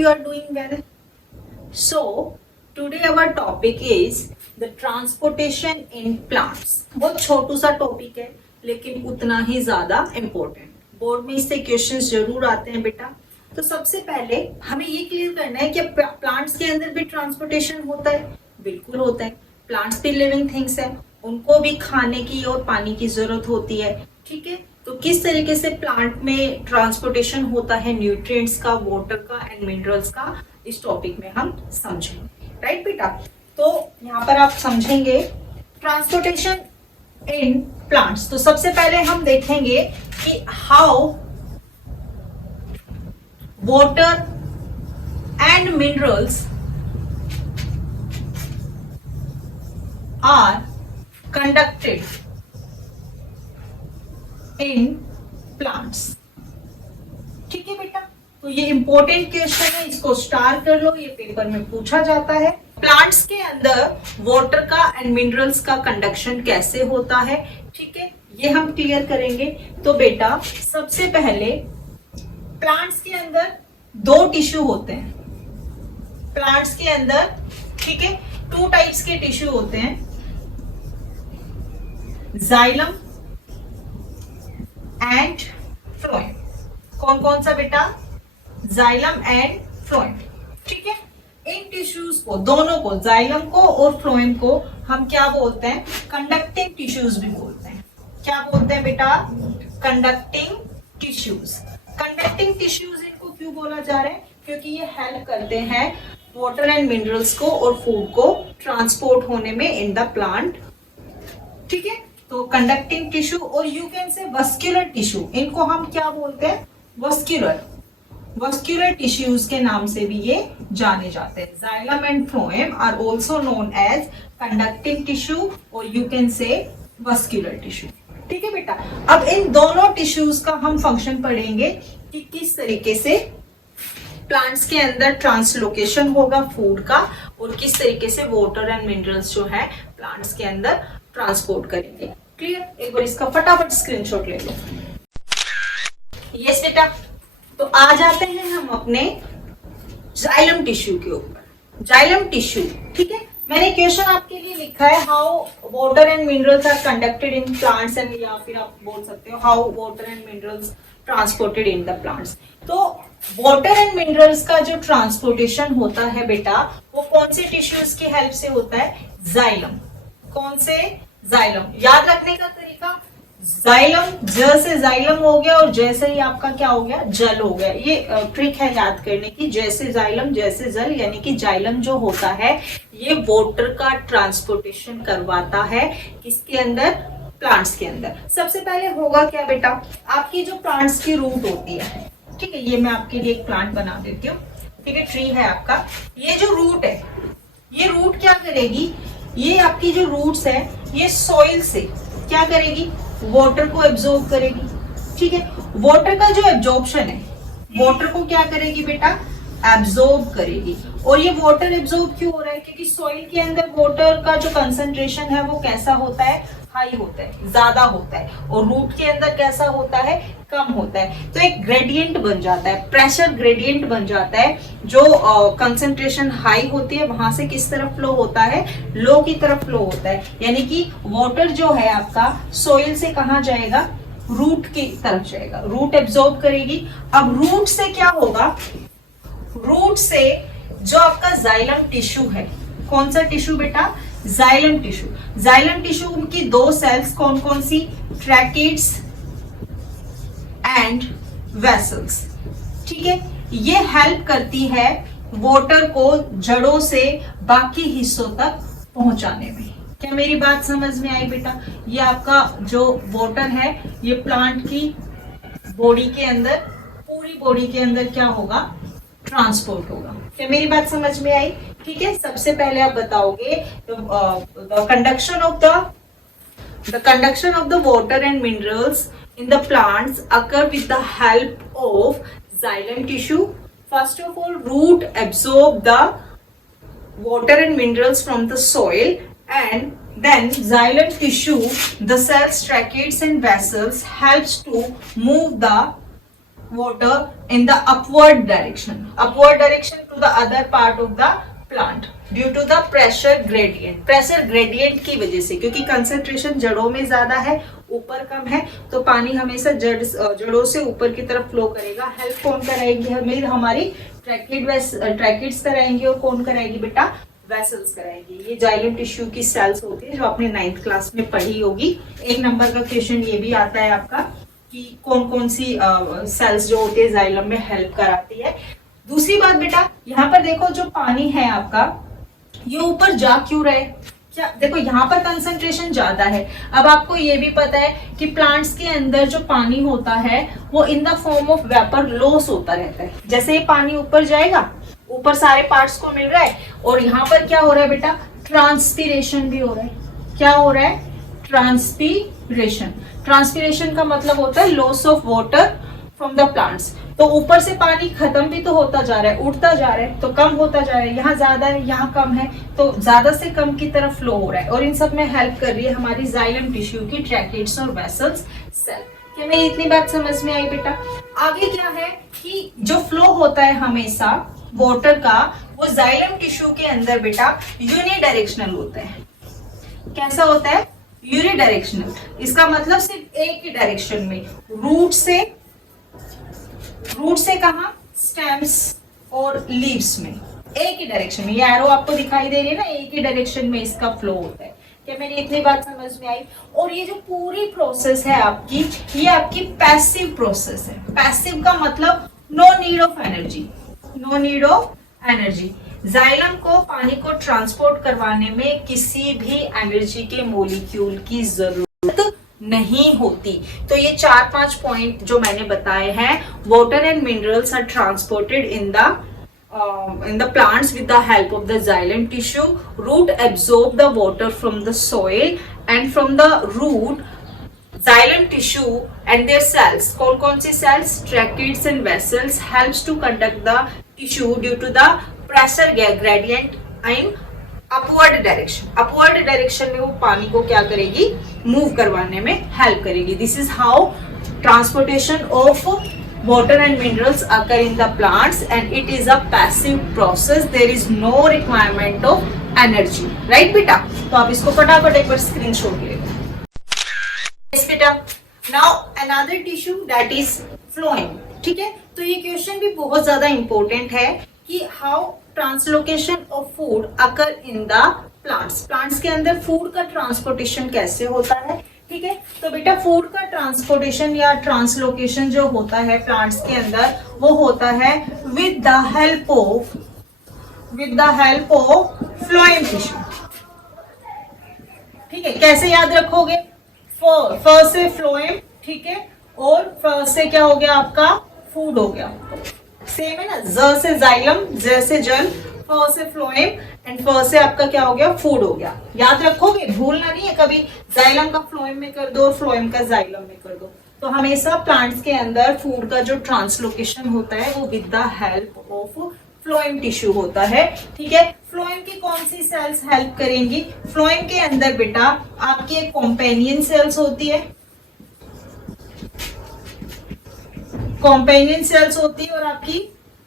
you are doing well. So today our topic is the transportation in plants. बहुत छोटू सा topic है लेकिन उतना ही ज्यादा इम्पोर्टेंट. बोर्ड में इससे क्वेश्चंस जरूर आते हैं बेटा. तो सबसे पहले हमें ये क्लियर करना है कि प्लांट्स के अंदर भी ट्रांसपोर्टेशन होता है. बिल्कुल होता है. प्लांट्स भी लिविंग थिंग्स है, उनको भी खाने की और पानी की जरूरत होती है. ठीक है, तो किस तरीके से प्लांट में ट्रांसपोर्टेशन होता है न्यूट्रिएंट्स का, वाटर का एंड मिनरल्स का, इस टॉपिक में हम समझेंगे. राइट बेटा. तो यहाँ पर आप समझेंगे ट्रांसपोर्टेशन इन प्लांट्स. तो सबसे पहले हम देखेंगे कि how water and minerals are conducted in plants. ठीक है बेटा. तो ये इंपॉर्टेंट क्वेश्चन है, इसको स्टार कर लो, ये पेपर में पूछा जाता है. प्लांट्स के अंदर वाटर का एंड मिनरल्स का कंडक्शन कैसे होता है, ठीक है, ये हम क्लियर करेंगे. तो बेटा सबसे पहले प्लांट्स के अंदर दो टिश्यू होते हैं. प्लांट्स के अंदर, ठीक है, टू टाइप्स के टिश्यू होते हैं, जाइलम एंड फ्लोएम. कौन कौन सा बेटा? Xylem and phloem. ठीक है, इन टिश्यूज को, दोनों को, जाइलम को और फ्लोएम को हम क्या बोलते हैं? कंडक्टिंग टिश्यूज भी बोलते हैं. क्या बोलते हैं बेटा? Conducting tissues. कंडक्टिंग टिश्यूज इनको क्यों बोला जा रहा है? क्योंकि ये हेल्प करते हैं वाटर एंड मिनरल्स को और फूड को ट्रांसपोर्ट होने में इन द प्लांट. ठीक है, तो कंडक्टिंग टिश्यू और you can say vascular tissue, इनको हम क्या बोलते हैं? वस्कुलर. वस्कुलर टिश्यूज के नाम से भी ये जाने जाते हैं. Xylem and phloem are also known as conducting tissue और you can say vascular tissue. ठीक है बेटा. अब इन दोनों टिश्यूज का हम फंक्शन पढ़ेंगे कि किस तरीके से प्लांट्स के अंदर ट्रांसलोकेशन होगा फूड का और किस तरीके से वाटर एंड मिनरल्स जो है प्लांट्स के अंदर ट्रांसपोर्ट करेंगे. क्लियर? एक बार इसका फटाफट स्क्रीनशॉट ले लो. यस बेटा. तो आ जाते हैं हम अपने जाइलम टिश्यू के ऊपर. जाइलम टिश्यू, ठीक है, मैंने क्वेश्चन आपके लिए लिखा है how water and minerals are conducted in plants and, या फिर आप बोल सकते हो how water and minerals transported in the plants. तो वाटर एंड मिनरल्स का जो ट्रांसपोर्टेशन होता है बेटा, वो कौन से टिश्यूज की हेल्प से होता है? जाइलम. कौन से? जाइलम. याद रखने का तरीका, जाइलम, ज से जाइलम हो गया और जैसे ही आपका क्या हो गया? जल हो गया. ये ट्रिक है याद करने की. जैसे जाइलम जैसे जल, यानी कि जाइलम जो होता है ये वाटर का ट्रांसपोर्टेशन करवाता है. किसके अंदर? प्लांट्स के अंदर. सबसे पहले होगा क्या बेटा? आपकी जो प्लांट्स की रूट होती है, ठीक है, ये मैं आपके लिए एक प्लांट बना देती हूँ. ठीक है, ट्री है आपका. ये जो रूट है, ये रूट क्या करेगी? ये आपकी जो रूट्स है ये सॉइल से क्या करेगी? वाटर को एब्जॉर्ब करेगी. ठीक है, वाटर का जो एब्जॉर्प्शन है, वाटर को क्या करेगी बेटा? एब्जॉर्ब करेगी. और ये वाटर एब्जॉर्ब क्यों हो रहा है? क्योंकि सॉइल के अंदर वाटर का जो कंसंट्रेशन है वो कैसा होता है? हाई होता है, ज्यादा होता है. और रूट के अंदर कैसा होता है? कम होता है. तो एक ग्रेडियंट बन जाता है, प्रेशर ग्रेडियंट बन जाता है. जो कंसंट्रेशन हाई होती है वहां से किस तरफ फ्लो होता है? लो की तरफ फ्लो होता है. यानी कि वाटर जो है आपका सॉइल से कहाँ जाएगा? रूट की तरफ जाएगा. रूट एब्जॉर्ब करेगी. अब रूट से क्या होगा? रूट से जो आपका जाइलम टिश्यू है, कौन सा टिश्यू बेटा? Xylem tissue. जाइलम टिश्यू की दो सेल्स कौन कौन सी? Tracheids and vessels. ठीक है, ये हेल्प करती है वाटर को जड़ों से बाकी हिस्सों तक पहुंचाने में. क्या मेरी बात समझ में आई बेटा? ये आपका जो वाटर है ये प्लांट की बॉडी के अंदर, पूरी बॉडी के अंदर क्या होगा? ट्रांसपोर्ट होगा. क्या मेरी बात समझ में आई? ठीक है, सबसे पहले आप बताओगे conduction of the water and minerals in the plants occur with the help of xylem tissue. First of all, root absorb the water and minerals from the soil, and then xylem tissue, the cells, tracheids and vessels helps to move the water in the upward direction to the other part of the plant due to the pressure gradient की वजह से, क्योंकि concentration जड़ों में ज्यादा है, ऊपर कम है, तो पानी हमेशा जड़ों से ऊपर की तरफ फ्लो करेगा। हेल्प कौन कराएगी हमें? हमारी ट्रैकिड्स कराएंगे। और कौन कराएगी बेटा? वेसल्स कराएंगे। ये जाइलम टिश्यू की सेल्स होती है जो आपने 9th क्लास में पढ़ी होगी। 1 नंबर का क्वेश्चन ये भी आता है आपका कि कौन कौन सी सेल्स जो होती है जाइलम में हेल्प कराती है। दूसरी बात बेटा, यहाँ पर देखो जो पानी है आपका, ये ऊपर जा क्यों रहे? क्या देखो यहाँ पर कंसंट्रेशन ज्यादा है। अब आपको ये भी पता है कि प्लांट्स के अंदर जो पानी होता है वो in the form of vapour loss होता रहता है। जैसे ये पानी ऊपर जाएगा, ऊपर सारे पार्ट्स को मिल रहा है, और यहाँ पर क्या हो रहा है बेटा? ट्रांसपीरेशन भी हो रहा है। क्या हो रहा है? ट्रांसपीरेशन का मतलब होता है loss of water from the plants. तो ऊपर से पानी खत्म भी तो होता जा रहा है, उठता जा रहा है, तो कम होता जा रहा है। यहाँ ज्यादा है, यहाँ कम है, तो ज्यादा से कम की तरफ फ्लो हो रहा है। और इन सब में हेल्प कर रही है हमारी जाइलम टिश्यू की ट्रैकिड्स और वेसल्स सेल। क्या मेरी इतनी बात समझ में आई बेटा? आगे क्या है कि जो फ्लो होता है हमेशा वाटर का, वो जाइलम टिश्यू के अंदर बेटा यूनिडायरेक्शनल होता है। कैसा होता है? यूनिडायरेक्शनल। इसका मतलब सिर्फ एक ही डायरेक्शन में, रूट से कहा? स्टेम्स और लीव्स में, एक ही डायरेक्शन में। ये एरो आपको दिखाई दे रही है ना, एक ही डायरेक्शन में इसका फ्लो होता है। क्या मेरी इतनी बात समझ में आई? और ये जो पूरी प्रोसेस है आपकी, ये आपकी पैसिव प्रोसेस है। पैसिव का मतलब no need of energy. Xylem को पानी को ट्रांसपोर्ट करवाने में किसी भी एनर्जी के मॉलिक्यूल की जरूरत नहीं होती। तो ये 4-5 पॉइंट जो मैंने बताए हैं, water and minerals are transported in the plants with the help of the xylem tissue. Root absorb the water from the soil, and from the root xylem tissue and their cells, कौन सी cells? Tracheids and vessels helps to conduct the tissue due to the pressure gradient in upward direction में वो पानी को क्या करेगी? Move करवाने में help करेगी। This is how transportation of water and minerals occur in the plants, and it is a passive process. There is no requirement of energy, right बेटा? तो आप इसको फटाफट एक बार स्क्रीनशॉट ले लो। Yes बेटा। Now another tissue that is phloem, ठीक है? तो ये क्वेश्चन भी बहुत ज्यादा इंपॉर्टेंट है कि how translocation of food occur in the plants के अंदर फूड का ट्रांसपोर्टेशन कैसे होता है, ठीक है? तो बेटा फ्रूट का ट्रांसपोर्टेशन या ट्रांसलोकेशन जो होता है प्लांट्स के अंदर, वो होता है with the help of phloem tissue. ठीक है, कैसे याद रखोगे? फ से फ्लोएम, ठीक है, और फ से क्या हो गया आपका? फूड हो गया। सेम है ना, ज से जाइलम, ज से जल, फ से फ्लोएम एंड फ से आपका क्या हो गया? फूड हो गया। याद रखोगे, भूलना नहीं है कभी। जाइलम का फ्लोएम में कर दो और फ्लोएम का जाइलम में कर दो। तो हमेशा प्लांट्स के अंदर फूड का जो ट्रांसलोकेशन होता है वो with the help of phloem tissue होता है, ठीक है? फ्लोएम की कौन सी सेल्स हेल्प करेंगी? फ्लोएम के अंदर बेटा आपकी एक कॉम्पेनियन सेल्स होती है, कॉम्पेनियन सेल्स होती है, और आपकी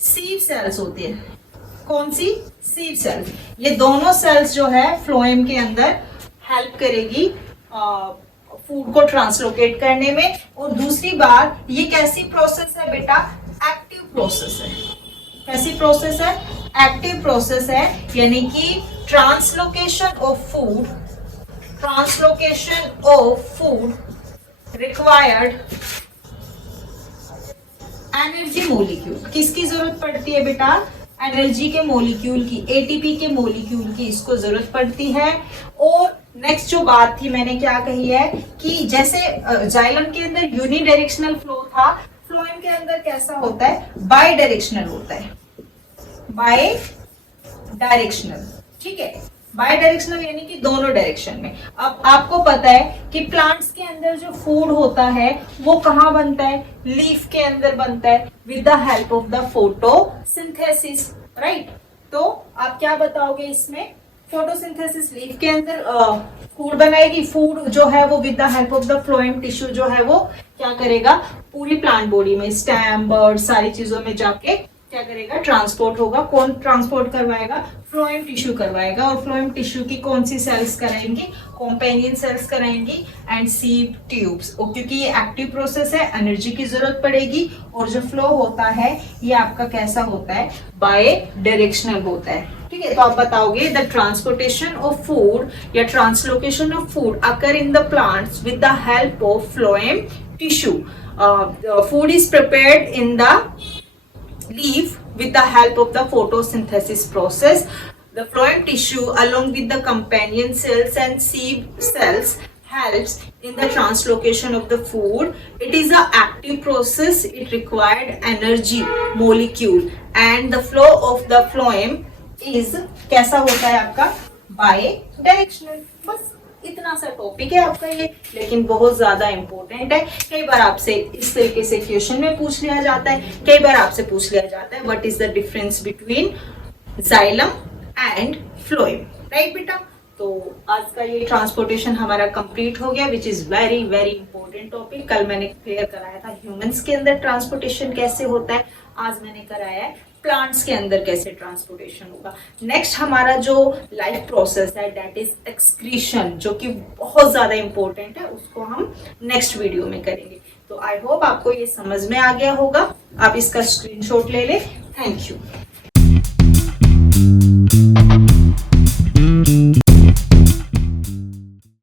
सीव सेल्स होती है। कौन सी? सीव सेल्स। ये दोनों सेल्स जो है फ्लोएम के अंदर हेल्प करेगी फूड को ट्रांसलोकेट करने में। और दूसरी बात, ये कैसी प्रोसेस है बेटा? एक्टिव प्रोसेस है। कैसी प्रोसेस है? एक्टिव प्रोसेस है, यानी कि translocation of food required energy molecule. किसकी जरूरत पड़ती है बेटा? एनर्जी के मॉलिक्यूल की, एटीपी के मॉलिक्यूल की इसको जरूरत पड़ती है। और नेक्स्ट जो बात थी मैंने क्या कही है कि जैसे जाइलम के अंदर यूनिडायरेक्शनल फ्लो था, फ्लोएम के अंदर कैसा होता है? बाई डायरेक्शनल होता है। बाई डायरेक्शनल, ठीक है? बाई डायरेक्शनल यानी कि दोनों डायरेक्शन में। अब आपको पता है कि प्लांट्स के अंदर जो फूड होता है वो कहाँ बनता है? लीफ के अंदर बनता है with the help of the photosynthesis, right? तो आप क्या बताओगे इसमें? फोटोसिंथेसिस लीफ के अंदर फूड बनाएगी। फूड जो है वो with the help of the phloem tissue जो है वो क्या करेगा, पूरी प्लांट बॉडी में स्टेम, बर्ड, सारी चीजों में जाके क्या करेगा, ट्रांसपोर्ट होगा। कौन ट्रांसपोर्ट करवाएगा, फ्लोएम टिश्यू करवाएगा। और फ्लोएम टिश्यू की कौन सी सेल्स कराएंगी, कॉम्पेनियन सेल्स कराएंगी एंड सीव ट्यूब्स। क्योंकि ये एक्टिव प्रोसेस है, एनर्जी की जरूरत पड़ेगी। और जो फ्लो होता है ये आपका कैसा होता है, बाय डायरेक्शनल होता है। ठीक है, तो आप बताओगे द ट्रांसपोर्टेशन ऑफ फूड या translocation of food occur in the plants with the help of phloem tissue. Food is prepared in the leaf with the help of the photosynthesis process. The phloem tissue along with the companion cells and seed cells helps in the translocation of the food. It is an active process. It required energy molecule and the flow of the phloem is कैसा होता है आपका, bye directional. बस इतना सा topic है आपका ये, लेकिन बहुत ज्यादा इंपॉर्टेंट है। कई बार आपसे इस तरीके से क्वेश्चन में पूछ लिया जाता है, कई बार आपसे पूछ लिया जाता है what is the difference between xylem and phloem, right बेटा। तो आज का ये ट्रांसपोर्टेशन हमारा कंप्लीट हो गया, which is very very important topic. कल मैंने क्लियर कराया था ह्यूमंस के अंदर ट्रांसपोर्टेशन कैसे होता है, आज मैंने कराया है प्लांट्स के अंदर कैसे ट्रांसपोर्टेशन होगा। नेक्स्ट हमारा जो लाइफ प्रोसेस है दैट इज एक्सक्रीशन, जो कि बहुत ज्यादा इंपॉर्टेंट है, उसको हम नेक्स्ट वीडियो में करेंगे। तो आई होप आपको ये समझ में आ गया होगा। आप इसका स्क्रीनशॉट ले ले। Thank you.